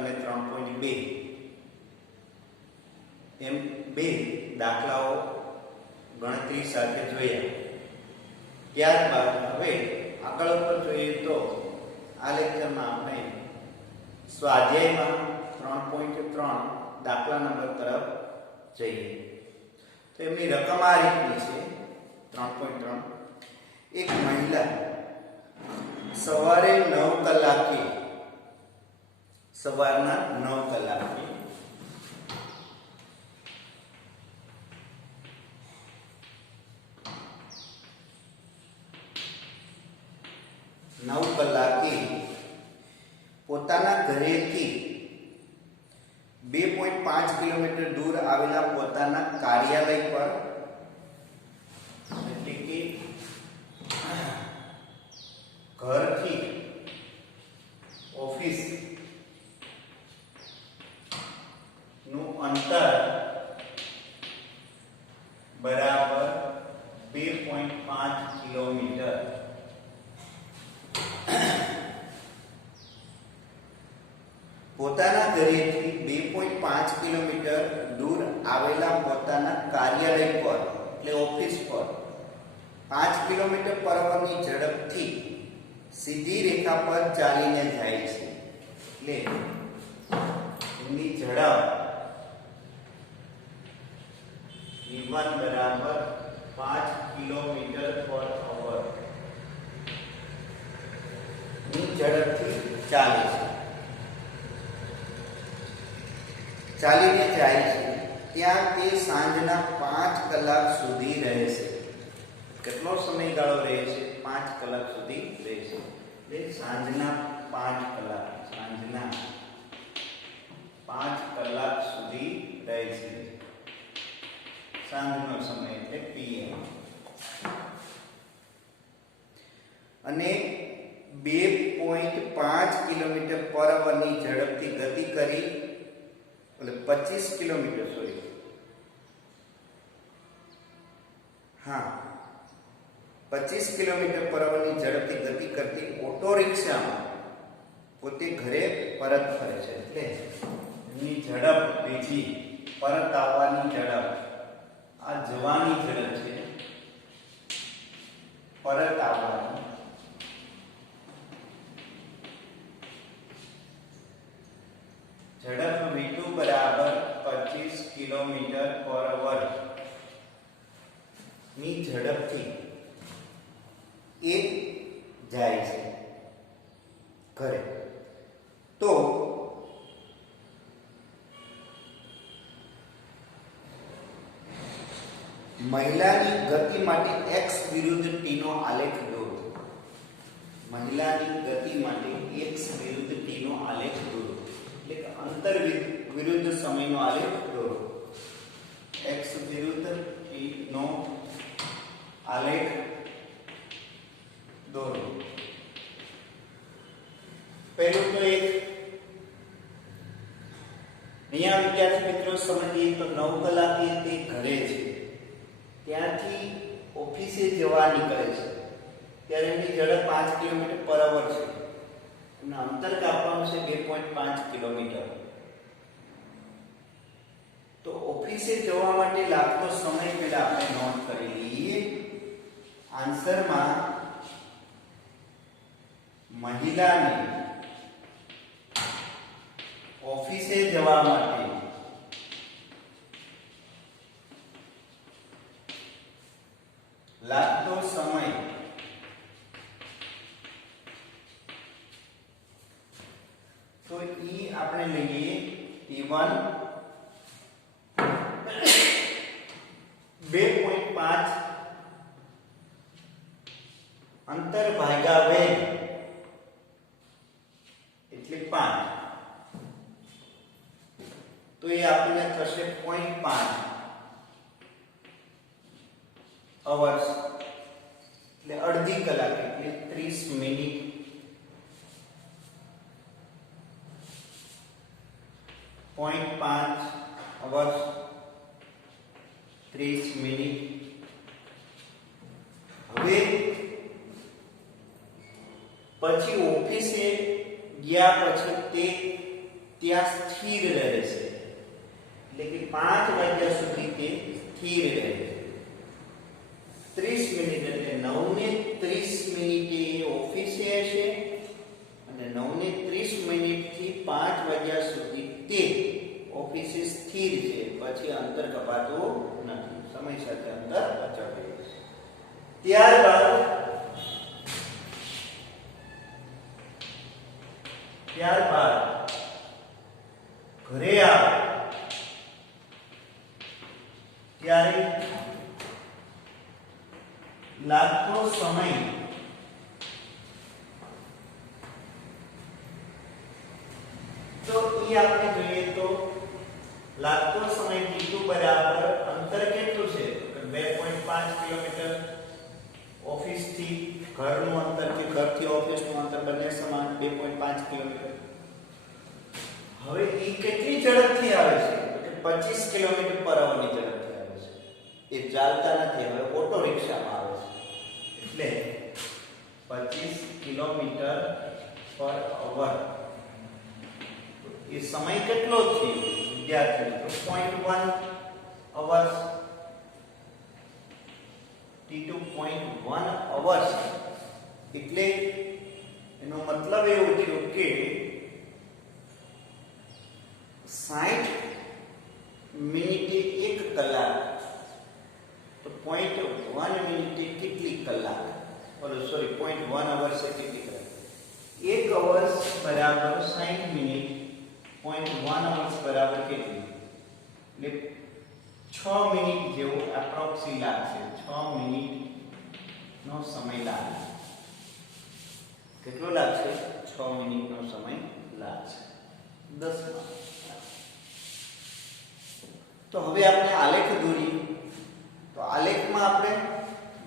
તમે 3.2 એમ બે દાખલાઓ ગણતરી સાથે જોયા. ત્યારબાદ હવે આગળ ઉપર જોઈએ તો આ લેક્ચરમાં આપણે સ્વાધ્યાયમાં 3.3 દાખલા નંબર તરફ જઈએ. તો એમની રકમ આ રીતની છે. 3.3 એક મહિલા સવારે 9 કલાકે સવારના 9 કલાકે 9 કલાકે પોતાના ઘરેથી 2.5 કિલોમીટર દૂર આવેલા પોતાના કાર્યાલય પર એટલે કે ઘરથી ઓફિસ નું અંતર બરાબર 2.5 કિલોમીટર. પોતાના ઘરેથી 2.5 કિલોમીટર દૂર આવેલા પોતાના કાર્યાલય પર એટલે ઓફિસ પર 5 કિલોમીટર પર અવરની ઝડપથી સીધી રેખા પર ચાલીને જાય છે. એટલે એની ઝડપ v1 બરાબર 5 કિલોમીટર પર અવર ની ઝડપથી ચાલે છે, ચાલીને જાય છે. ત્યાં તે સાંજના 5 કલાક સુધી રહે છે. કેટલો સમયગાળો રહે છે? 5 કલાક સુધી રહે છે. એટલે સાંજના 5 કલાક સુધી રહે છે. સાંજનો સમય એટલે PM. અને 2.5 કિલોમીટર પર અવરની ઝડપથી ગતિ કરી એટલે 25 કિલોમીટર 25 કિલોમીટર પર અવરની ઝડપથી ગતિ કરતી ઓટો રિક્ષામાં પોતે ઘરે પરત ફરે છે. એટલે એની ઝડપ બીજી પરત આવવાની ઝડપ, આ જવાની ઝડપ છે, પરત આવવાની ઝડપ v2 બરાબર 25 કિલોમીટર પર અવર ની ઝડપથી એ જાય છે ઘરે. તો મહિલાની ગતિ માટે x વિરુદ્ધ t નો આલેખ દોરો. મહિલાની ગતિ માટે x વિરુદ્ધ t નો આલેખ દોરો એટલે કે અંતર વિરુદ્ધ સમયનો આલેખ દોરો. x વિરુદ્ધ t નો આલેખ દોરો. પહેલું તો એક અહીંયા વિદ્યાર્થી મિત્રો સમજીએ તો 9 કલાકે તે ઘરે છે, ત્યાંથી ઓફિસે જવા નીકળે છે ત્યારે એની ઝડપ 5 કિલોમીટર પર અવર છે અને અંતર કાપવાનું છે 2.5 કિલોમીટર. તો ઓફિસે જવા માટે લાગતો સમય પહેલા આપણે નોટ કરી લઈએ. આન્સરમાં મહિલાને ઓફિસે જવા માટે લાગતો સમય તો ઈ આપણે લઈએ t1 2.5 અંતર ભાગ્યા વેગ એટલે 5. તો એ આપણને થશે 0.5 અવર્સ એટલે અડધી કલાક એટલે 30 મિનિટ. 0.5 hours 30 minute. હવે પછી ઓફિસે ગયા પછી તે ત્યાં સ્થિર રહે છે, એટલે કે 5 વાગ્યા સુધી તે સ્થિર રહે છે. 30 મિનિટ એટલે 9:30 એ ઓફિસે હશે અને 9:30 થી 5 વાગ્યા સુધી તે ઓફિસે સ્થિર છે, પછી અંતર કપાતું નથી, સમય સાથે અંતર અચળ રહે છે. ત્યારબાદ ઘરે આવે ત્યારે લાગતો સમય તો એ આપણે જોઈએ તો લાગતો સમય t2 બરાબર અંતર કેટલું છે? 2.5 કિલોમીટર. ઓફિસ થી ઘરનું અંતર કે ઘરથી ઓફિસનું અંતર બંને સમાન 2.5 કિલોમીટર. હવે એ કેટલી ઝડપથી આવે છે? કે 25 કિલોમીટર પર અવરની ઝડપથી આવે છે. એ ચાલતા નથી, હવે ઓટો રિક્ષામાં આવે છે. એટલે 25 કિલોમીટર પર અવર. એ સમય કેટલો થયો વિદ્યાર્થી મિત્રો? 0.1 અવર્સ. t2 0.1 hours. એટલે એનો મતલબ એવું થયો કે 60 મિનિટે 1 કલાક, તો 0.1 મિનિટે કેટલી કલાક? સોરી 0.1 અવર્સ કેટલી કલાક? 1 અવર્સ બરાબર 60 મિનિટ. 0.1 અવર્સ બરાબર કેટલી? એટલે 6 મિનિટ જેવો એપ્રોક્સી લાગશે. 6 મિનિટ નો સમય લાગશે. કેટલો લાગશે? 6 મિનિટ નો સમય લાગશે. 10 માં. તો હવે આપણે આલેખ દોરીએ. તો આલેખમાં આપણે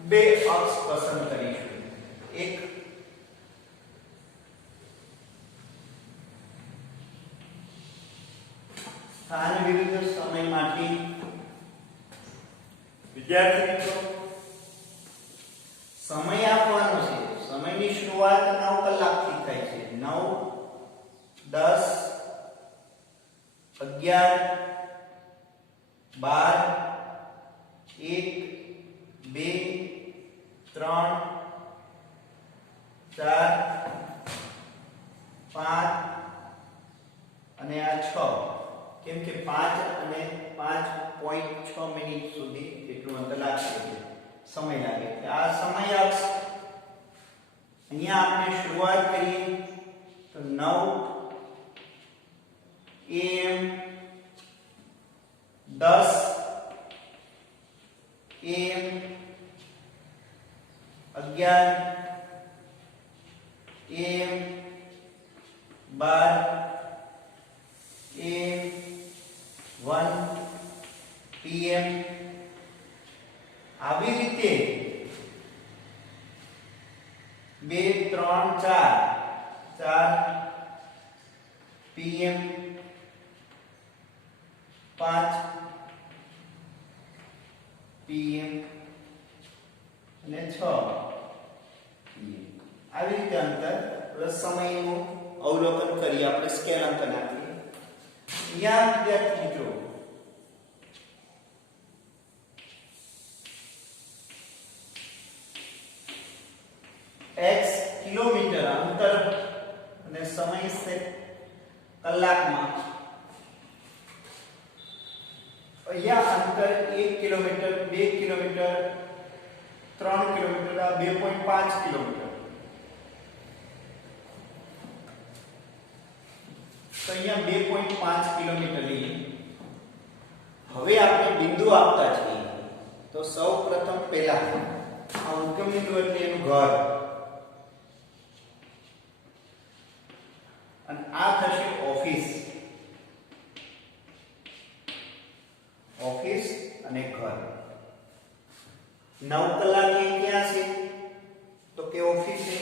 બે અક્ષ પસંદ કરીશું. એક સ્થાન વિરુદ્ધ સમય માટે. વિદ્યાર્થી મિત્રો, સમય આપવાનો છે. સમયની શરૂઆત 9 કલાકથી થાય છે. 9, 10, 11, 12, 1, 2, 3, 4, 5 અને આ 6. કેમ કે 5 અને 5.6 મિનિટ સુધી એટલું અંતર લાગશે, સમય લાગે. આ સમય અક્ષ અહીંયા આપણે શરૂઆત કરીએ તો 9 am, 10 am, 11 am, 12 am, 1 pm. આવી રીતે 2, 3, 4 pm, 5 pm અને 6 pm. આવી રીતે અંતર સમયનું અવલોકન કરી આપણે સ્કેલ અંક નાખીએ. અહીંયા વિદ્યાર્થી મિત્રો x કિલોમીટર અંતર અને સમય છે કલાકમાં. અહીંયા અંતર 1 કિલોમીટર, 2 કિલોમીટર, 3 કિલોમીટર, 2.5 કિલોમીટર. તો અહીંયા 2.5 કિલોમીટર લઈએ. હવે આપણે બિંદુ આપતા છીએ. તો સૌપ્રથમ પહેલા આ મુખ્ય બિંદુ એટલે એનું ઘર, અને આ થશે ઓફિસ. ઓફિસ અને ઘર. 9 કલાકે ક્યાં છે? તો કે ઓફિસે.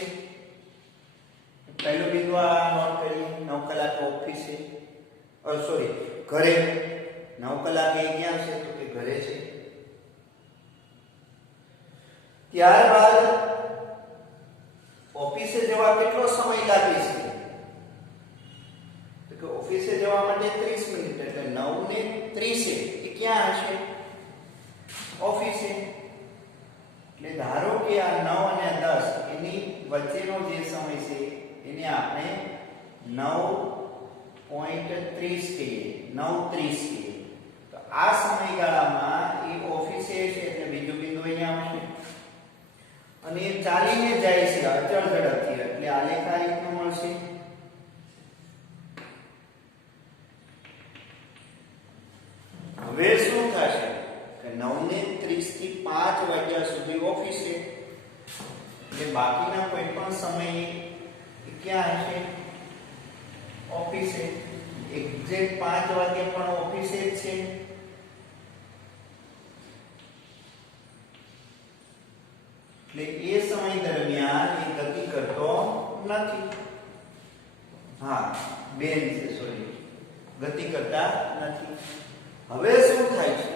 પહેલું બિંદુ આ નોટ કરીએ. 9 કલાકે ઓફિસે, સોરી ઘરે. 9 કલાકે ક્યાં છે? તો કે ઘરે છે. ત્યારબાદ ઓફિસે જવા કેટલો સમય લાગે છે? તો કે ઓફિસે જવા 9.30 કહીએ, 9:30 કહીએ, તો આ સમયગાળામાં એ ઓફિસે છે એટલે બીજું બિંદુ અહીંયા આવશે અને એ ચાલીને જાય છે અચળ ઝડપથી એટલે આલેખ આ રીતનો મળશે. હવે શું થશે કે 9:30 થી 5 વાગ્યા સુધી ઓફિસે, એટલે બાકીના કોઈ પણ સમયે ક્યાં હશે? ઓફિસે. એક્ઝેક્ટ 5 વાગે પણ ઓફિસે જ છે. એટલે એ સમય દરમિયાન એ ગતિ કરતો નથી. હા, બેન છે, સોરી, ગતિ કરતા નથી. હવે શું થાય છે?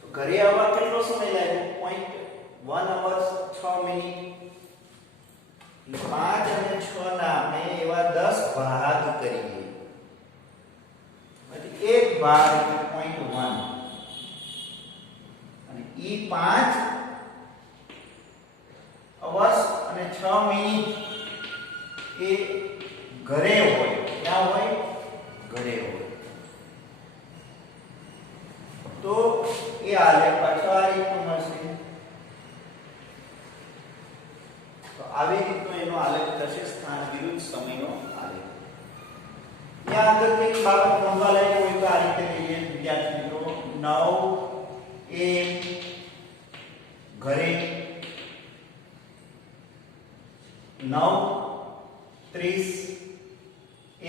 તો ઘરે આવવા કેટલો સમય લાગ્યો? 1 hours 6 મિનિટ. એટલે 5 અને 6 ના આપણે એવા 10 ભાગ કરીએ. એટલે એક ભાગ એટલે 0.1 અને ઈ 5 hours અને 6 મિનિટ એ ઘરે હોય. ક્યાં હોય? ઘરે હોય. તો એ આલેખ પાછો આ રીતનો મળશે. તો આવી રીતનો એનો આલેખ થશે, સ્થાન વિરુદ્ધ સમયનો આલેખ. ત્યાં આગળની બાબત નોંધવા લાયક હોય તો આ રીતે લઈએ વિદ્યાર્થી મિત્રો. 9 AM ઘરે, 9:30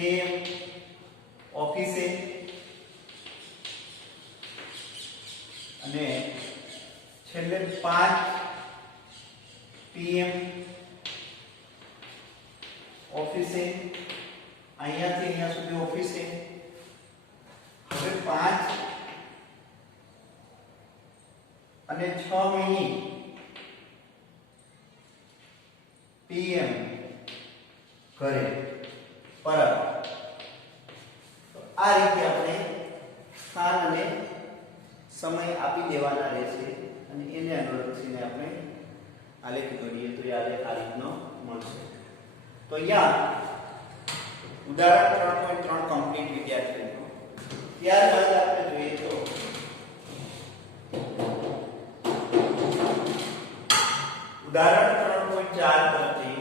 AM ઓફિસે અને છેલ્લે 5 PM ઓફિસે. અહીંયાથી અહીંયા સુધી ઓફિસે. હવે 5 અને 6 મિનિટ PM ઘરે પરત. તો આ રીતે આપણે સ્થાન અને સમય આપી દેવાના રહેશે અને એને અનુલક્ષીને આપણે આલેખ દોરીએ તો એ આલેખ આ રીતનો મળશે. તો અહીંયા ઉદાહરણ 3.3 કમ્પ્લીટ વિદ્યાર્થી મિત્રો. ત્યારબાદ આપણે જોઈએ તો ઉદાહરણ 3.4 પરથી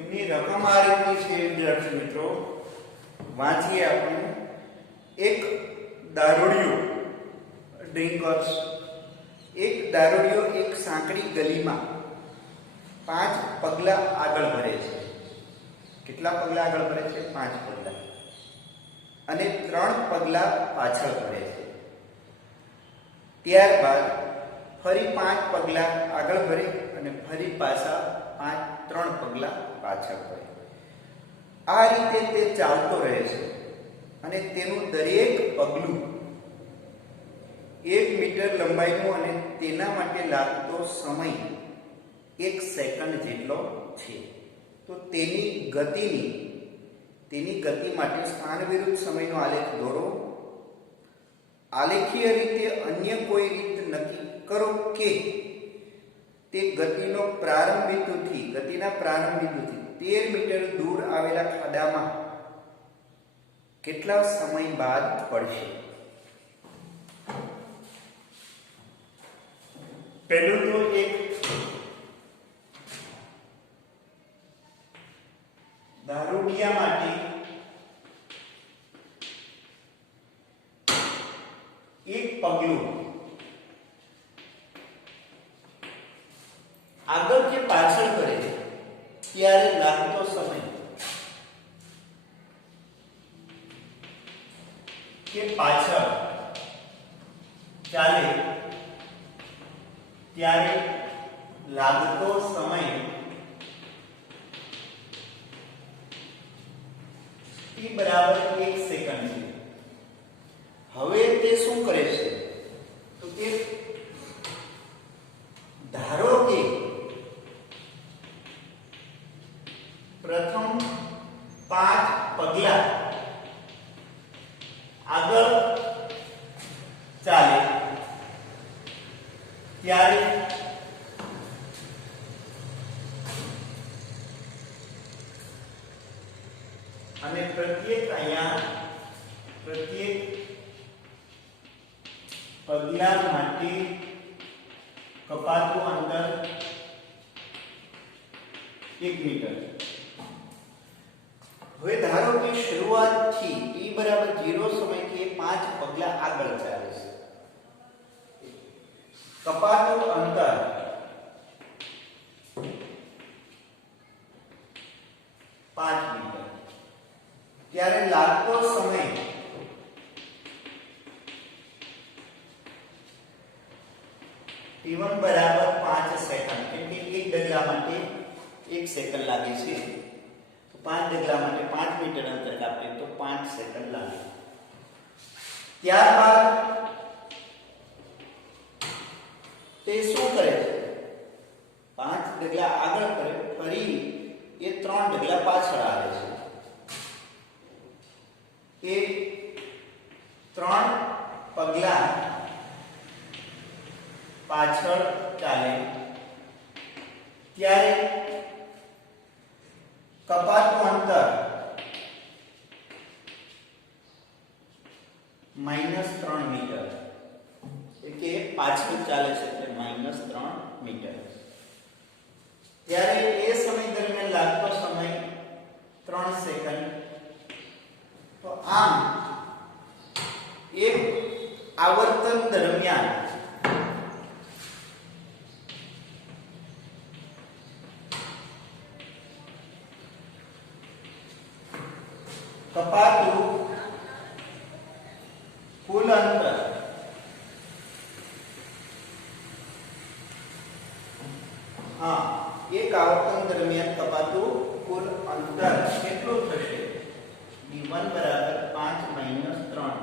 એમની રકમ આ રીતની છે વિદ્યાર્થી મિત્રો. વાંચીએ આપણે. એક દારૂડિયો ડ્રિંકર્સ, એક દારૂડિયો એક સાંકડી ગલીમાં 5 પગલા આગળ ભરે છે. કેટલા પગલા આગળ ભરે છે? 5 પગલા. અને 3 પગલા પાછળ ભરે છે. ત્યારબાદ ફરી 5 પગલા આગળ ભરે અને ફરી પાછા 3 પગલા પાછળ ભરે. આ રીતે તે ચાલતો રહે છે અને તેનું દરેક પગલું 1 મીટર લંબાઈનું અને તેના માટે લાગતો સમય 1 સેકન્ડ જેટલો છે. તો તેની ગતિ માટે સ્થાન વિરુદ્ધ સમયનો આલેખ દોરો. આલેખીય રીતે અન્ય કોઈ રીત નક્કી કરો કે તે ગતિના પ્રારંભ બિંદુથી 13 મીટર દૂર આવેલા ખાડામાં કેટલા સમય બાદ પડશે. પહેલું તો એક દારૂડિયા માટે એક પગલું આગળ કે પાછળ કરે ત્યારે લાગતો સમય કે પાછળ ચાલે ત્યારે લાગતો સમય t બરાબર 1 સેકન્ડ છે. હવે તે શું કરે છે તો કે ધારો કે પ્રથમ 5 પગલા આગળ ચાલે ત્યારે અને પ્રત્યેક પગલા માટે કપાતું અંતર 1 મીટર. હવે ધારો કે શરૂઆતથી t બરાબર 0 સમયથી 5 પગલા આગળ ચાલે છે. કપાતું અંતર 5 મીટર. ત્યારે લાગતો સમય t1 બરાબર 5 સેકન્ડ. એટલે એક ડગલા માટે 1 સેકન્ડ લાગે છે. તો 5 ડગલા માટે 5 મીટર અંતર કાપીએ તો 5 સેકન્ડ લાગે. ત્યારબાદ તે શું કરે છે 5 ડગલા આગળ કરે ફરી એ 3 ડગલા પાછળ આવે છે. તે 3 પગલા પાછળ ચાલે ત્યારે કપાતું અંતર -3 મીટર. એટલે પાછળ ચાલે છે એટલે -3 મીટર. ત્યારે એ સમય દરમિયાન લાગતો સમય 3 સેકન્ડ. તો આમ એક આવર્તન દરમિયાન કપાતું કુલ અંતર એક આવર્તન દરમિયાન કપાતું કુલ અંતર કેટલું થશે d1 બરાબર 5 - 3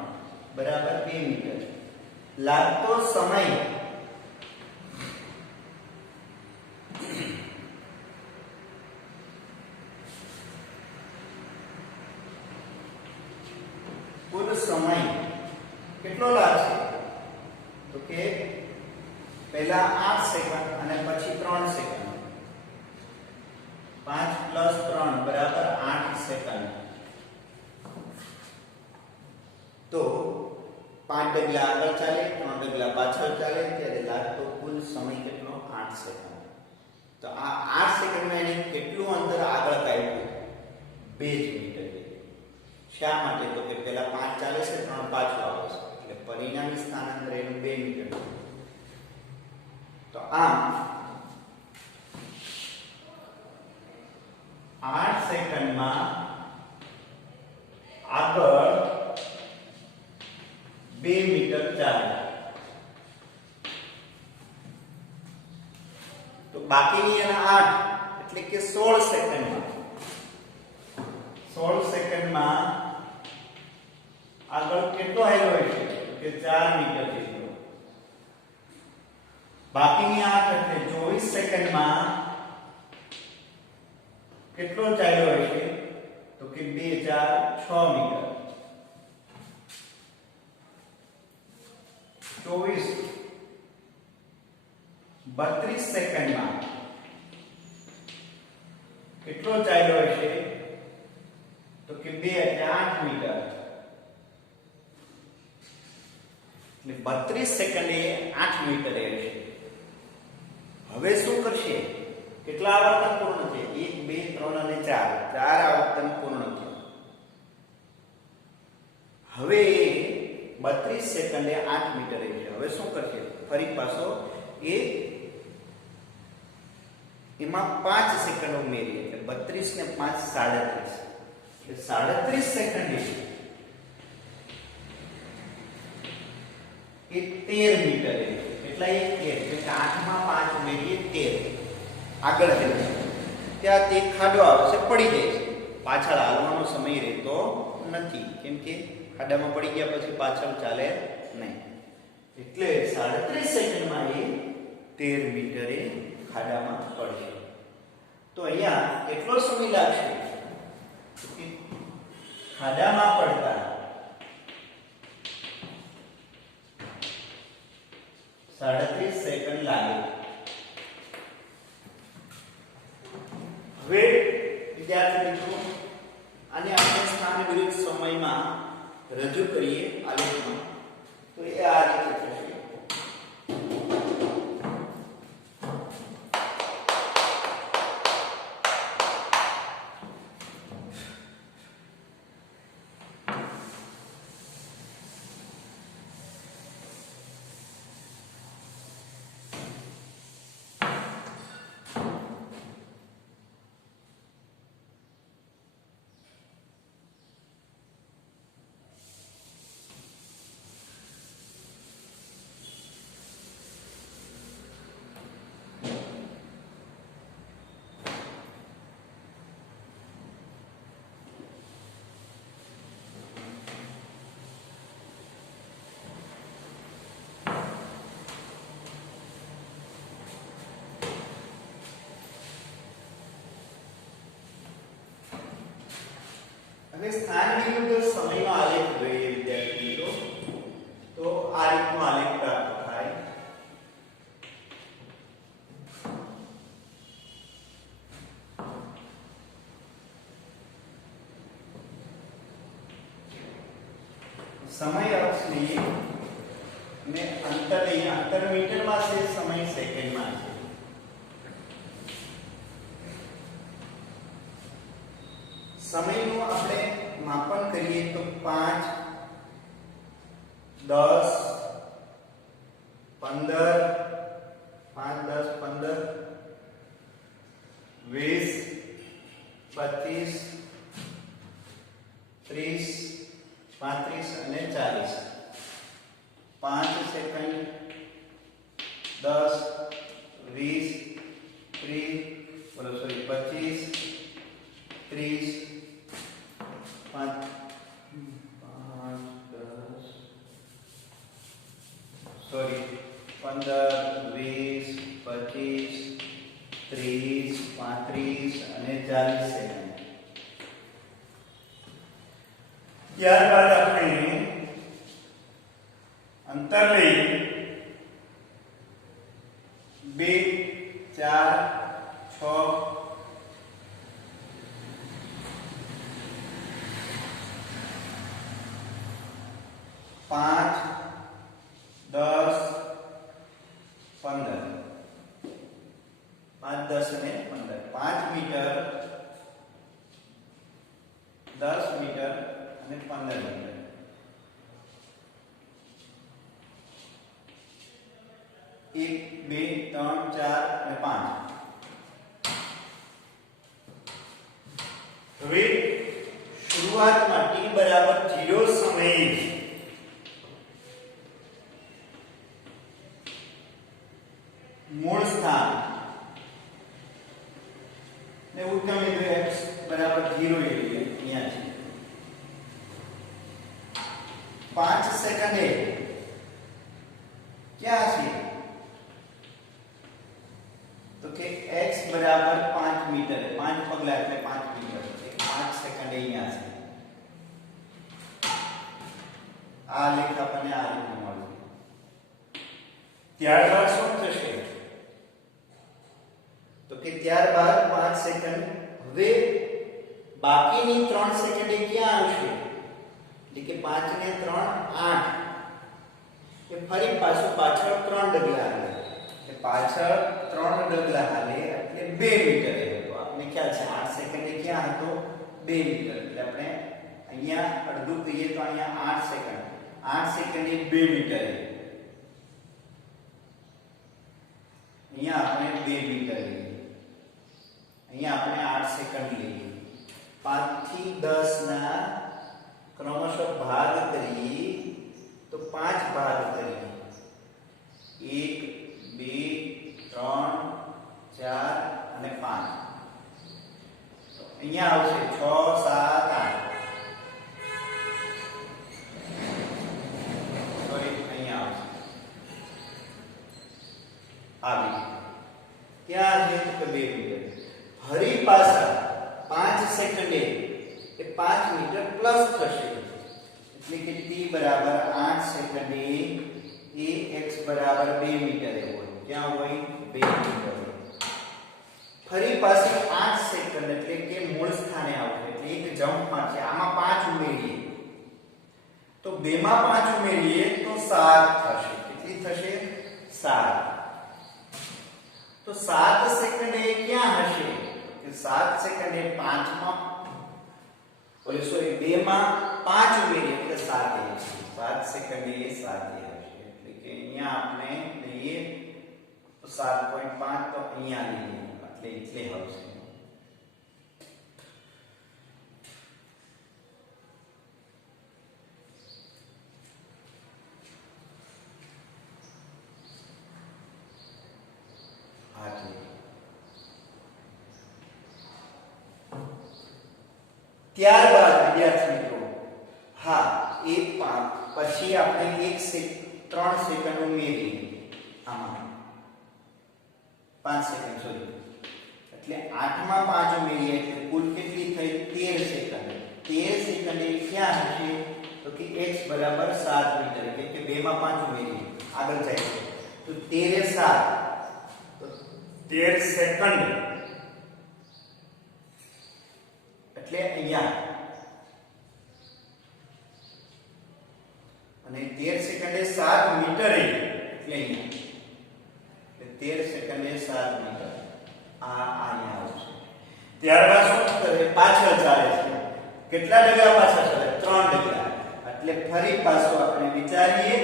બરાબર 2 મીટર. લાગતો સમય કુલ સમય કેટલો લાગશે તો કે પહેલા 8 સેકન્ડ અને પછી 3 સેકન્ડ. 5 + 3 બરાબર 8 સેકન્ડ. તો 5 ડગલા આગળ ચાલે 3 ડગલા પાછળ ચાલે ત્યારે લાગતો કુલ સમય કેટલો 8 સેકન્ડ. તો આ 8 સેકન્ડમાં એને કેટલું અંતર આગળ કાઢ્યું 2 મીટર. શા માટે તો કે પહેલા 5 ચાલે છે 3 પાછળ આવે છે એટલે પરિણામી સ્થાનાંતર એનું 2 મીટર. તો આમ 8 સેકન્ડમાં આગળ 2 મીટર ચાલે. તો બાકીની એના 8 એટલે કે 16 સેકન્ડમાં 16 સેકન્ડમાં આગળ કેટલો હાલ્યો હશે કે 4 મીટર જેટલો. બાકીની 8 એટલે 24 સેકન્ડમાં કેટલો ચાલ્યો હશે તો કે 2 4 6 મીટર. 24 32 સેકન્ડમાં કેટલો ચાલ્યો હશે તો કે 2 એટલે 8 મીટર. એટલે 32 સેકન્ડે 8 મીટર હશે. હવે શું કરશે કેટલા આવર્તન પૂર્ણ છે 1 2 3 અને 4 ચાર આવર્તન પૂર્ણ થયા. હવે 32 સેકન્ડે 8 મીટરે છે. હવે શું કરશે? ફરી પાછો એ એમાં 5 સેકન્ડ ઉમેરીએ એટલે 32 ને 5 37 એટલે 37 સેકન્ડે એ 13 મીટરે એટલા એ 13 એટલે 8 માં 5 ઉમેરીએ 13 આગળ વધે ત્યાં તે ખાડો આવે છે, પડી જાય છે. પાછળ હાલવાનો સમય રહેતો નથી, કેમ કે ખાડામાં પડી ગયા પછી પાછળ ચાલે નહીં. એટલે 37 સેકન્ડમાં એ 13 મીટરે ખાડામાં પડશે. તો અહીંયા કેટલો સમય લાગશે? ખાડામાં પડતા 37 સેકન્ડ લાગે. હવે વિદ્યાર્થી મિત્રો, આને આપણે સ્થાન વિરુદ્ધ સમયમાં રજૂ કરીએ આલેખમાં, તો એ આ રીતે થશે. હવે સ્થાન વિરુદ્ધ સમયનો આલેખ જોઈએ વિદ્યાર્થી મિત્રો. તો આ રીતનો આલેખ પ્રાપ્ત થાય. સમય અક્ષ લઈએ અને અંતર લઈએ. અંતર મીટરમાં છે, સમય સેકન્ડમાં છે. સમયનું આપણે માપન કરીએ તો 5, 10, 15, 5, 10, 15, 20, 25, 30, 35 અને 40. 5 સેકન્ડ, 10, 20, 25, 30, 5, 10, 15, 20, 25, 30, 35 અને 40 સેકન્ડ. ત્યારબાદ આપણે અંતર લઈએ 2, 4, 6, 5, 10, 15. 5, 10 અને 15. 5 મીટર, 10 મીટર અને 15 મીટર. 1, 2, 3, 4 અને 5. હવે શરૂઆતમાં t બરાબર 0 સમયે મૂળ સ્થાન ને ઉત્તમ બિંદુ x બરાબર 0 એટલે અહીંયા છે. 5 સેકન્ડે ક્યાં છે? તો કે x બરાબર 5 મીટર, 5 પગલા એટલે 5 મીટર. 5 સેકન્ડે અહીંયા છે. આ લેખ આપણને આ રીતે મળશે. ત્યારબાદ શું થશે? તો કે ત્યારબાદ 5 સેકન્ડ. હવે બાકીની 3 સેકન્ડે ક્યાં આવશે? એટલે કે 5 ને 3 8. એ ફરી પાછળ 3 ડગલા હાલે. એટલે પાછળ 3 ડગલા હાલે એટલે 2 મીટર હતો. આપણે ખ્યાલ છે 8 સેકન્ડે ક્યાં હતો? 2 મીટર. એટલે આપણે અહીંયા અડધું કહીએ તો અહીંયા 8 સેકન્ડ. 8 સેકન્ડે 2 મીટરે. અહીંયા આપણે 2 મીટર લઈએ. અહીંયા આપણે 8 સેકન્ડ લઈએ. 5 થી 10 ના ક્રમશઃ ભાગ કરીએ તો 5 ભાગ કરીએ. 1 2 3 4 અને 5. તો અહીંયા આવશે 6 7 8. સોરી, અહીંયા આવશે આવી. ક્યાં છે તો 2 મીટર. ફરી પાછા 5 સેકન્ડે એ 5 મીટર પ્લસ થશે. એટલે કે t બરાબર 8 સેકન્ડે એ x બરાબર 2 મીટરે હોય. ક્યાં હોય? 2 મીટર. ફરી પાછી 8 સેકન્ડ એટલે કે મૂળ સ્થાને આવશે. એટલે એક જમ્પમાં છે. આમાં 5 ઉમેરીએ તો 2 માં 5 ઉમેરીએ તો 7 થશે. કેટલી થશે? 7. તો 7 સેકન્ડે ક્યાં હશે? કે 7 સેકન્ડે 5 માં સોરી 2 માં 5 ઉમેરીએ એટલે 7 હશે. 7 સેકન્ડે 7 હશે. એટલે કે અહીંયા આપણે લઈએ તો 7.5 તો અહીંયા લઈએ એટલે આવશે. ત્યારબાદ વિદ્યાર્થી મિત્રો, હા એ પછી આપણે 3 સેકન્ડ ઉમેરીએ આમાં 5 સેકન્ડ સોરી. એટલે 8 માં 5 ઉમેરીએ એટલે કુલ કેટલી થઈ? 13 સેકન્ડ. 13 સેકન્ડે ક્યાં હશે? તો કે x બરાબર 7 મીટર. એટલે કે 2 માં 5 ઉમેરીએ આગળ જાય તો 13 7 તો 13 સેકન્ડ એટલે અહીંયા અને 13 સેકન્ડે 7 મીટર એટલે અહીંયા. એટલે 13 સેકન્ડે 7 મીટર આ અહીંયા આવશે. ત્યારબાદ શું કરે? પાછળ ચાલે છે. કેટલા ડગલા પાછળ ચાલે? 3 ડગલા. એટલે ફરી પાછું આપણે વિચારીએ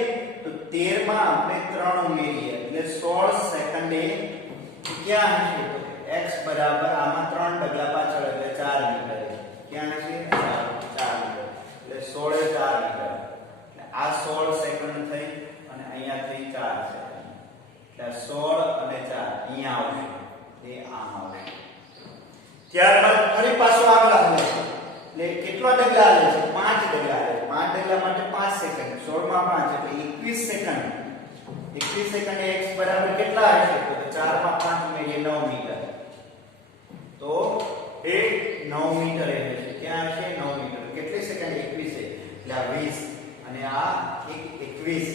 તો 13 માં આપણે 3 ઉમેરીએ એટલે 16 સેકન્ડે ક્યાં હશે? x બરાબર આમાં 3 ડગલા પાછળ એટલે 4 મીટર. ક્યાં હશે? 4 મીટર. એટલે 16 4 મીટર. એટલે આ 16 સેકન્ડ થઈ અને અહીંયા થઈ 4 સેકન્ડ. એટલે 16 અને 4 અહીંયા આવશે. એ આમ આવશે. ત્યારબાદ ફરી પાછું આગળ હાલે છે. એટલે કેટલા ડગલા હાલે છે? 5 ડગલા હાલે. 5 ડગલા માટે 5 સેકન્ડ. 16 માં 5 એટલે 21 સેકન્ડ. 21 સેકન્ડે x બરાબર કેટલા હશે? તો 4 માં 5 ઉમેરીએ 9 મીટર. તો એ 9 મીટર હશે. ક્યાં હશે? 9 મીટર. કેટલી સેકન્ડ? 21 એટલે આ 20 અને આ 21.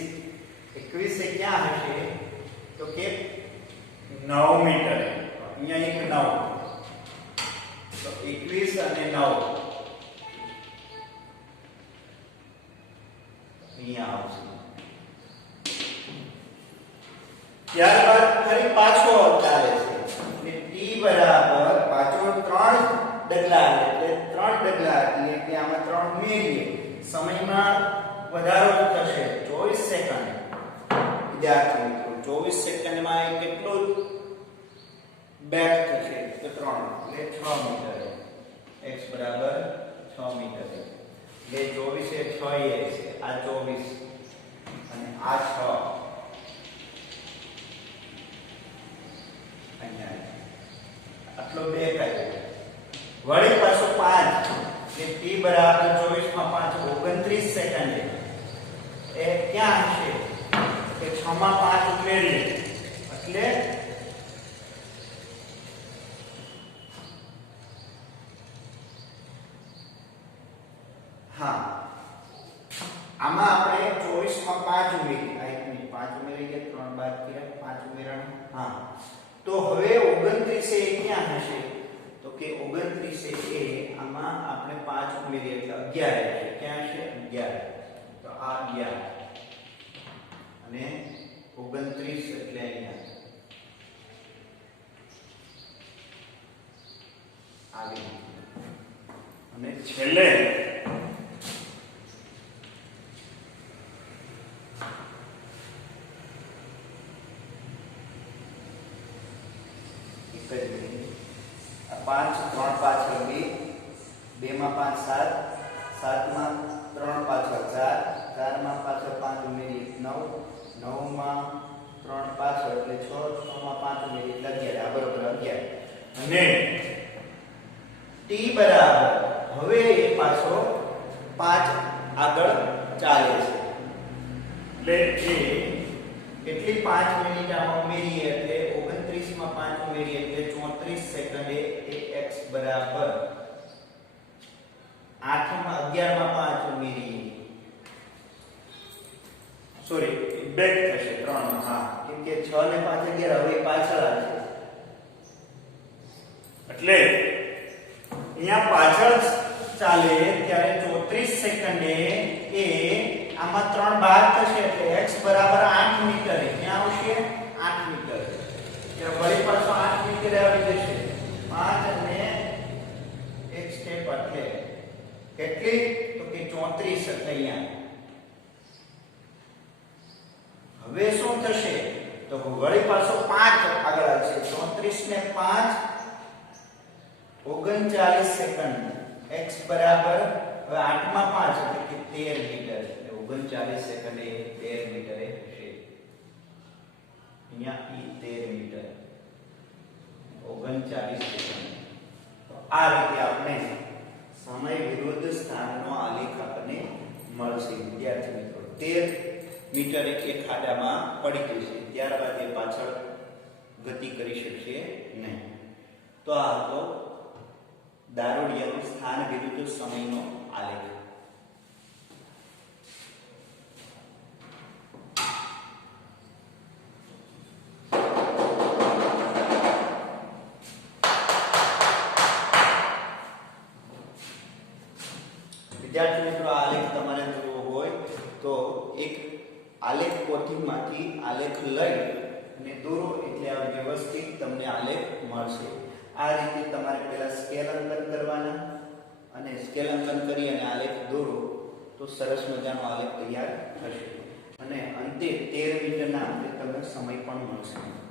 21 એ ક્યાં હશે? તો કે 9 મીટર. અહીંયા એક 9 તો 21 અને 9 અહીંયા આવશે. ત્યારબાદ ફરી પાછો ચાલે છે. એટલે t બરાબર પાછો 3 ડગલા એટલે 3 ડગલા એટલે આમાં 3 ઉમેરીએ સમયમાં વધારો થશે 24 સેકન્ડ. વિદ્યાર્થી મિત્રો 24 સેકન્ડમાં કેટલું બેક થશે? તો 3 એટલે 6 મીટર. x બરાબર 6 મીટર. એટલે 24 એ 6 એ છે. આ 24 અને આ 6 આટલો બેક આવ્યો. વળી પાછો 5 એટલે t બરાબર 24 માં 5 29 સેકન્ડે એ ક્યાં હશે? કે 6 માં 5 ઉમેરીએ એટલે હા આમાં આપણે 24 માં 5 ઉમેરી. આ 1 મિનિટ 5 ઉમેરી ગયા 3 બાદ કર્યા 5 ઉમેરાનું. હા તો હવે 29 એ ક્યાં હશે? તો કે 29 એ આમાં આપણે 5 ઉમેરીએ એટલે 11 હશે. ક્યાં હશે? 11. તો આ 11 અને 29 એટલે અહીંયા આવી. અને છેલ્લે 5 3 પાછળ 2 2 માં 5 7 7 માં 3 પાછળ 4 4 માં પાછળ 5 ઉમેરી 9 9 માં 3 પાછળ એટલે 6 6 માં 5 ઉમેરી એટલે 11 આ બરોબર 11 અને t બરાબર હવે એ પાછો 5 આગળ ચાલે છે એટલે કેટલી 5 મિનિટ આમાં ઉમેરીએ એટલે 29 માં 5 ઉમેરીએ એટલે 34 સેકન્ડે એ x બરાબર 8 માં 11 માં 5 ઉમેરીએ સોરી બેક થશે 3 માં હા કેમ કે 6 ને 5 11 હવે પાછળ આવશે એટલે અહીંયા પાછળ ચાલે ત્યારે 34 સેકન્ડે એ આમાં 3 બાદ થશે એટલે x બરાબર 8 મીટર ક્યાં આવશે 8 મીટર એટલે વળી પાછો 8 મીટર આવી જશે 5 અને એક સ્ટેપ એટલે કેટલી તો કે 34 એટલે અહીંયા હવે શું થશે તો વળી પાછો 5 આગળ આવશે 34 ને 5 39 સેકન્ડ x બરાબર હવે 8 માં 5 એટલે કે 13 મીટર એટલે 39 સેકન્ડે 13 મીટરે હશે અહીંયા ઈ 13 મીટર 39 સેકન્ડ તો આ રીતે આપણે સમય વિરુદ્ધ સ્થાનનો આલેખ આપણને મળશે વિદ્યાર્થી મિત્રો 13 મીટર એક ખાડામાં પડી જશે ત્યારબાદ એ પાછળ ગતિ કરી શકશે નહીં તો આ હતો દારૂડિયાનો સ્થાન વિરુદ્ધ સમયનો આલેખ વિદ્યાર્થી મિત્રો આલેખ તમારે જોવો હોય તો એક આલેખ પોથીમાંથી આલેખ લઈ અને દોરો એટલે આ વ્યવસ્થિત તમને આલેખ મળશે આ રીતે તમારે પહેલા સ્કેલ અંકન કરવાના અને સ્કેલ અંકન કરી અને આલેખ દોરો તો સરસ મજાનો આલેખ તૈયાર થશે અને અંતે 13 મીટરના અંતે તમને સમય પણ મળશે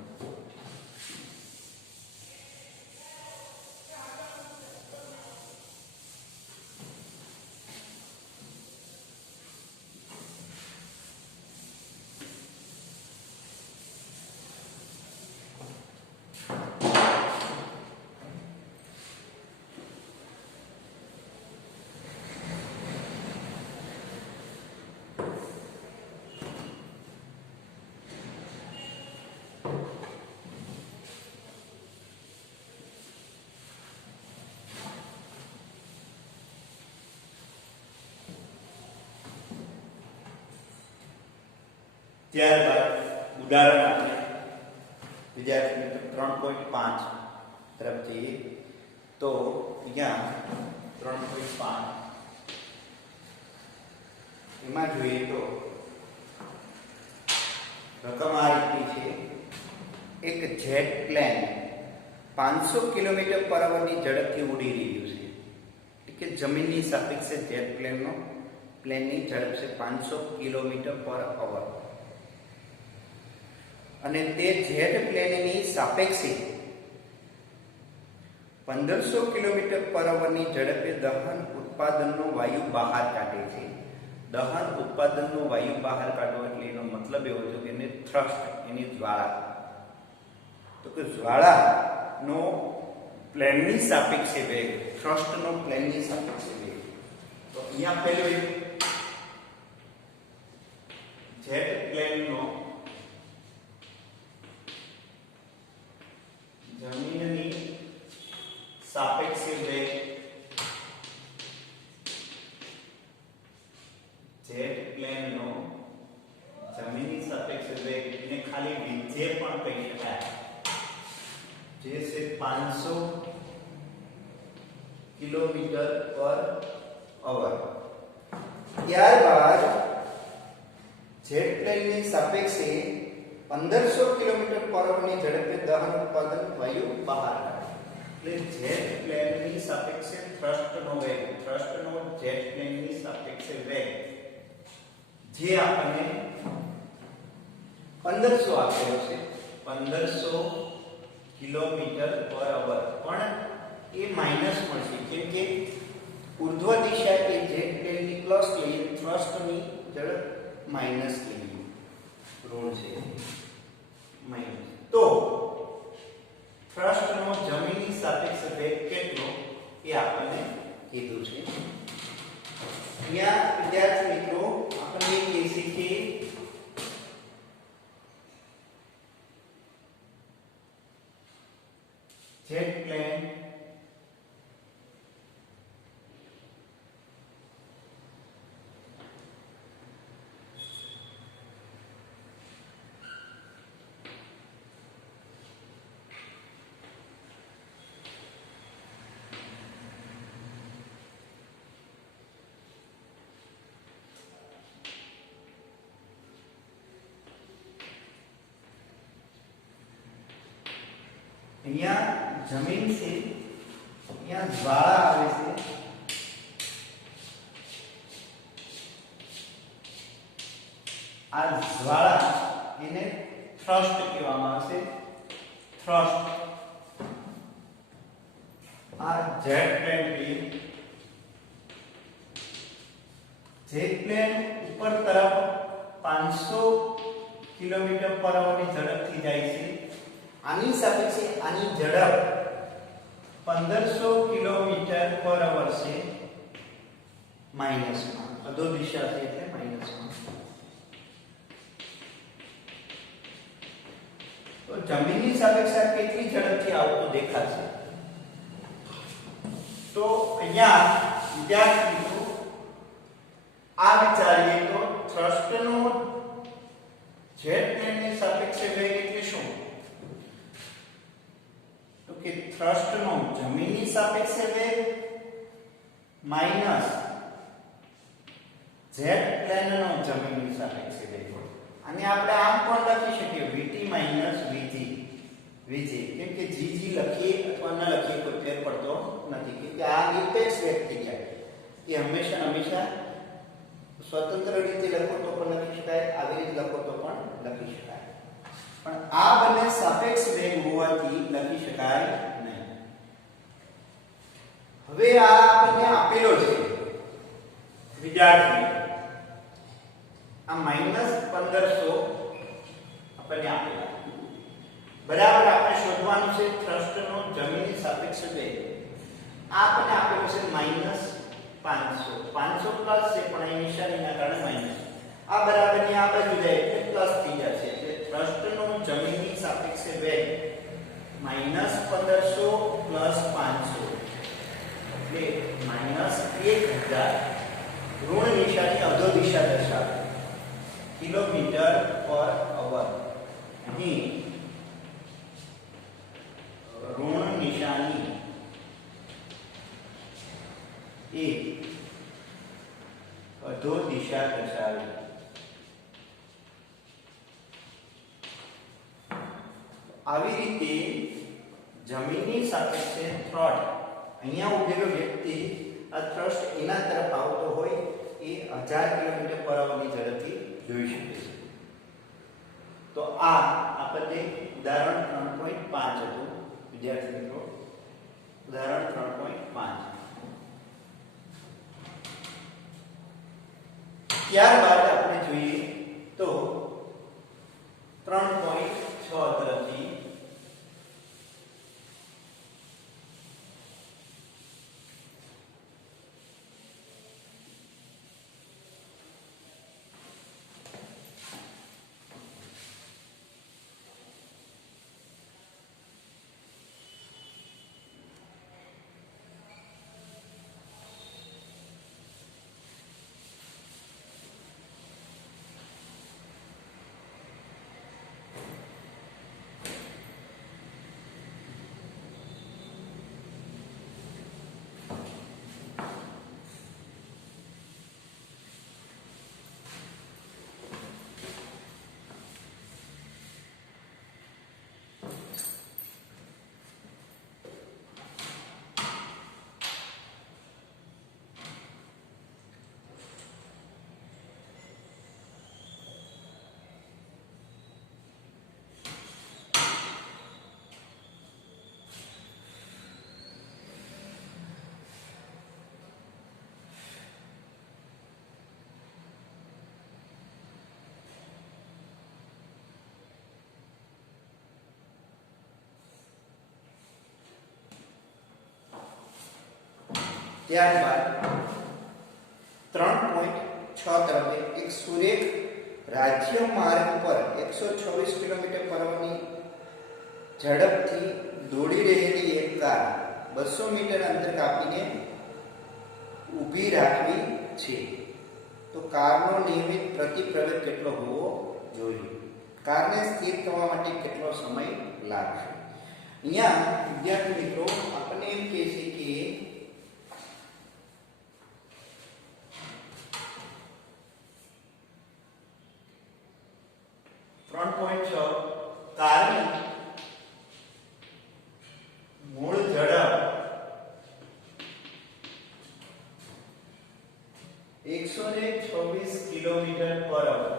ત્યારબાદ ઉદાહરણ આપણે વિદ્યાર્થી મિત્રો 3.5 તરફ જઈએ તો અહીંયા 3.5 એમાં જોઈએ તો રકમ આ રીતની છે એક જેટ પ્લેન 500 કિલોમીટર પર અવરની ઝડપથી ઉડી રહ્યું છે કે જમીનની સાપેક્ષે જેટ પ્લેનની ઝડપ છે 500 કિલોમીટર પર અવર અને તે જેટ પ્લેનની સાપેક્ષે 1500 કિલોમીટર પર અવરની ઝડપે દહન ઉત્પાદનનો વાયુ બહાર કાઢે છે દહન ઉત્પાદનનો વાયુ બહાર કાઢવો એટલે એનો મતલબ એવો છે કે એને થ્રસ્ટ એની જ્વાળા તો કે જ્વાળાનો પ્લેનની સાપેક્ષે વેગ થ્રસ્ટનો પ્લેનની સાપેક્ષે વેગ તો અહીંયા પહેલું જેટ પ્લેનનો જમીનની સાપેક્ષે વેગ જેટ પ્લેનનો જમીનની સાપેક્ષે વેગ એને ખાલી વિધેય પણ કહી શકાય જે છે 500 કિલોમીટર પર અવર ત્યારબાદ જેટ પ્લેનની સાપેક્ષે 1500 કિલોમીટર પર અવરની ઝડપે દહન ઉત્પાદન વાયુ બહાર કાઢે એટલે જેટ પ્લેનની સાપેક્ષે થ્રસ્ટનો વેગ થ્રસ્ટનો જેટ પ્લેનની સાપેક્ષે વેગ જે આપણને 1500 આપેલો છે 1500 km/h પણ એ માઈનસ મળશે કેમ કે ઉર્ધ્વ દિશા એ જેટ પ્લેનની પ્લસ લઈએ થ્રસ્ટની ઝડપ માઈનસ લઈએ ઋણ છે માઈનસ તો થ્રસ્ટનો જમીનની સાપેક્ષે વેગ કેટલો એ આપણને કીધું છે અહીંયા વિદ્યાર્થી મિત્રો આપણે કહીએ કે જેટ પ્લેન અહીંયા જમીન છે અહીંયા જ્વાળા આવે છે આ જ્વાળા એને થ્રસ્ટ કહેવામાં આવશે થ્રસ્ટ આ જેટ પ્લેન ઉપર તરફ 500 km/h ની ઝડપથી જાય છે આની સાપેક્ષે આની ઝડપ 1500 km/h છે માઈનસમાં અધો દિશા છે એટલે માઈનસમાં તો જમીનની સાપેક્ષે કેટલી ઝડપથી આવતું દેખાશે તો અહીંયા વિદ્યાર્થી મિત્રો આ વિચારીએ તો થ્રસ્ટનો જેટ પ્લેનની સાપેક્ષે વેગ એટલે શું તો કે થ્રસ્ટનો જમીનની સાપેક્ષે વેગ માઈનસ જેટ પ્લેનનો જમીનની સાપેક્ષે વેગ અને આપણે આમ પણ લખી શકીએ vt vg કેમ કે gg લખીએ અથવા ન લખીએ કોઈ ફેર પડતો નથી કેમ કે આ નિરપેક્ષ વેગ થઈ જાય એ હંમેશા સ્વતંત્ર રીતે લખો તો પણ લખી શકાય આવી રીતે લખો તો પણ લખી શકાય પણ આ બંને સાપેક્ષ વેગ હોવાથી લખી શકાય નહીં હવે આ આપણને આપેલો છે વિદ્યાર્થી આ -1500 આપણને આપેલા બરાબર આપણે શોધવાનું છે થ્રસ્ટનો જમીનની સાપેક્ષે વેગ આ આપણને આપેલો છે -500 500 પ્લસ છે પણ અહીં નિશાનીના કારણે માઈનસ આ બરાબરની આ બાજુ જાય એટલે પ્લસ થઈ જશે એટલે થ્રસ્ટનો જમીનની સાપેક્ષે વેગ -1500 + 500 એટલે -1000 ઋણ નિશાની અધો દિશા દર્શાવે km/h અહીં ઋણ નિશાની એ અધો દિશા દર્શાવે આવી રીતે જમીનની સાપેક્ષે થ્રસ્ટ અહીંયા ઉભેલો વ્યક્તિ આ થ્રસ્ટ એના તરફ આવતો હોય એ 1000 km/h ની ઝડપથી જોઈ શકે છે તો આ આપણે ઉદાહરણ 3.5 હતું વિદ્યાર્થી મિત્રો ઉદાહરણ 3.5 ત્યારબાદ આપણે જોઈએ તો 3.6 તરફથી ત્યારબાદ 3.6 તરફે એક સુરેખ રાજ્ય માર્ગ પર 126 કિલોમીટર પરની ઝડપથી દોડી રહેલી એક કાર 200 મીટર અંતર કાપીને ઊભી રાખવી છે, તો કારનો નિયમિત પ્રતિ પ્રવેગ કેટલો હોવો જોઈએ? કારને સ્થિર થવા માટે કેટલો સમય લાગશે? અહીંયા વિદ્યાર્થી મિત્રો આપણને એમ કહે છે કે 3.6 કારની મૂળ ઝડપ 126 કિલોમીટર પર અવર.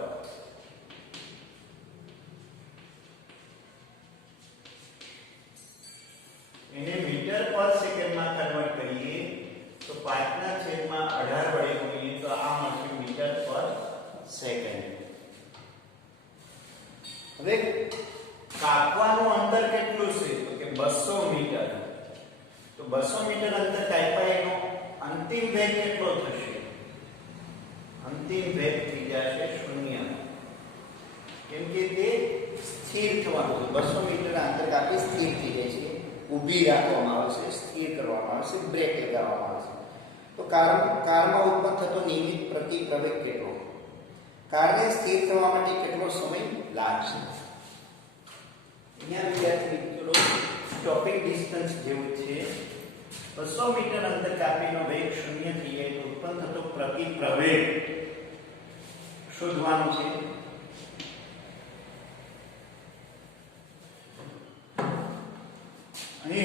એને મીટર પર સેકન્ડમાં કન્વર્ટ કરીએ તો 5/18 વડે ગુણીએ તો આ મળશે મીટર પર સેકન્ડ. હવે કાપવાનું અંતર કેટલું છે? તો કે 200 મીટર. તો 200 મીટર અંતર કાપ્યા એનો અંતિમ વેગ કેટલો થશે? અંતિમ વેગ થઈ જશે 0, કેમ કે તે સ્થિર થવાનું છે. 200 મીટર અંતર કાપી સ્થિર થઈ જાય છે, ઊભી રાખવામાં આવશે, સ્થિર કરવામાં આવશે, બ્રેક લગાવવામાં આવશે. તો કારમાં ઉત્પન્ન થતો નિયમિત પ્રતિ પ્રવેગ કેટલો? કારને સ્થિર થવા માટે કેટલો સમય લાગશે? અહીંયા વિદ્યાર્થી મિત્રો સ્ટોપિંગ ડિસ્ટન્સ જેવું છે. 200 મીટર અંતર કાપીનો વેગ 0 થઈ જાય તો ઉત્પન્ન થતો પ્રતિ પ્રવેગ શોધવાનું છે. અને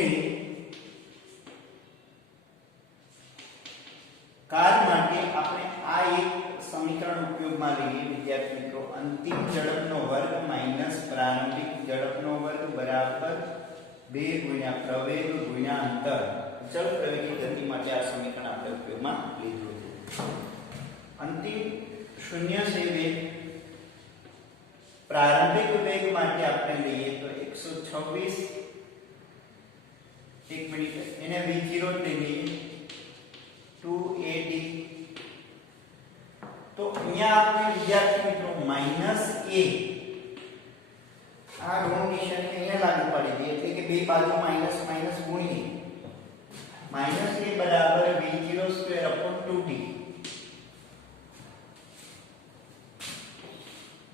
કાર માટે આપણે આ એક સમીકરણ ઉપયોગમાં લઈએ વિદ્યાર્થી મિત્રો. અંતિમ ઝડપનો વર્ગ માઈનસ પ્રારંભિક ઝડપનો વર્ગ બરાબર 2 ગુણ્યા પ્રવેગ ગુણ્યા અંતર. ચલ પ્રવેગી ગતિ માટે આ સમીકરણ આપણે ઉપયોગમાં લીધું છે. અંતિમ 0 છે વેગ, પ્રારંભિક વેગ માટે આપણે લઈએ તો 126, એક મિનિટ, એને v0 લઈએ 280. તો અહીંયા આપણે વિદ્યાર્થી મિત્રો માઈનસ a આ ઋણ નિશાની અહીંયા લાગુ પાડી દઈએ, એટલે કે બે બાજુ માઈનસ માઈનસ ગુણીએ. માઈનસ a બરાબર v0/2t.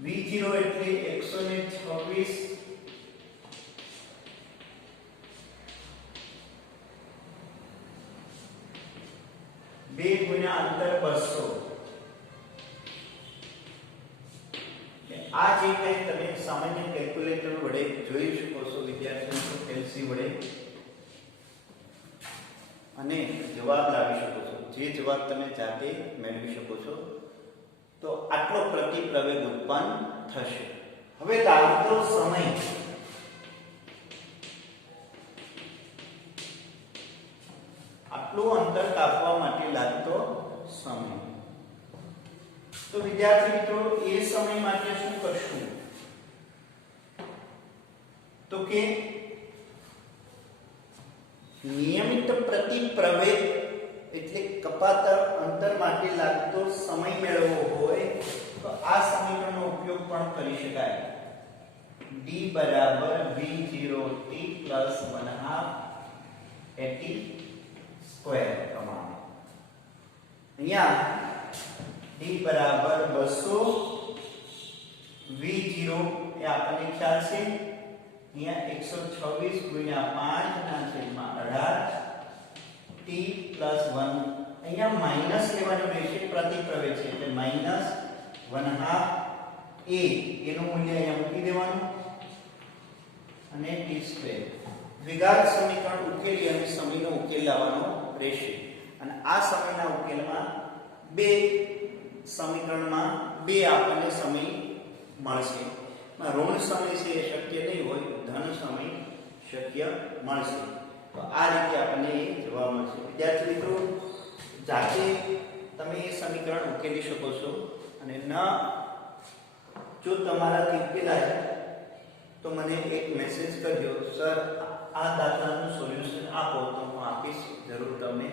v0 એટલે 126 2 ગુણ્યા અંતર 200. આ જે કંઈ તમે સામાન્ય કેલ્ક્યુલેટર વડે જોઈ શકો છો વિદ્યાર્થી મિત્રો, એલસી વડે, અને જવાબ લાવી શકો છો. જે જવાબ તમે જાતે મેળવી શકો છો. તો આટલો પ્રતિ પ્રવેગ ઉત્પન્ન થશે. હવે લાગતો સમય, આટલું અંતર કાપવા માટે લાગતો સમય. તો વિદ્યાર્થી મિત્રો એ સમય માટે શું કરશું? તો કે નિયમિત પ્રતિ પ્રવેગ એટલે કપાતા અંતર માટે લાગતો સમય મેળવવો હોય તો આ સમીકરણનો ઉપયોગ પણ કરી શકાય. d બરાબર v0t plus 1/2 at સ્ક્વેર પ્રમાણે. અહીંયા d બરાબર 200, v0 એ આપણને ખ્યાલ છે. અહીંયા 126 ગુણ્યા 5/18 t plus 1. અહીંયા માઈનસ લેવાનું રહેશે, પ્રતિ પ્રવેગ છે એટલે માઈનસ 1/2 a એનું મૂલ્ય અહીંયા મૂકી દેવાનું અને t સ્ક્વેર. દ્વિઘાત સમીકરણ ઉકેલી અને સમયનો ઉકેલ લાવવાનો રહેશે. અને આ સમયના ઉકેલમાં બે સમીકરણમાં બે આપણને સમય મળશે. ઋણ સમય છે એ શક્ય નહીં હોય, ધન સમય શક્ય મળશે. તો આ રીતે આપણને જવાબ મળશે. વિદ્યાર્થી મિત્રો જાતે તમે એ સમીકરણ ઉકેલી શકો છો, અને જો તમારાથી ઉકેલાય તો મને એક મેસેજ કરજો, સર આ દાખલાનું સોલ્યુશન આપો, તો હું આપીશ, જરૂર તમે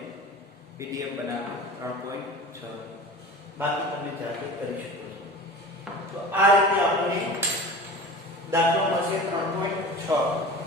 PDF બનાવો 3.6 બાકી તમે જાતે કરી શકો છો. તો આ રીતે આપણે દાખલો મળશે 3.6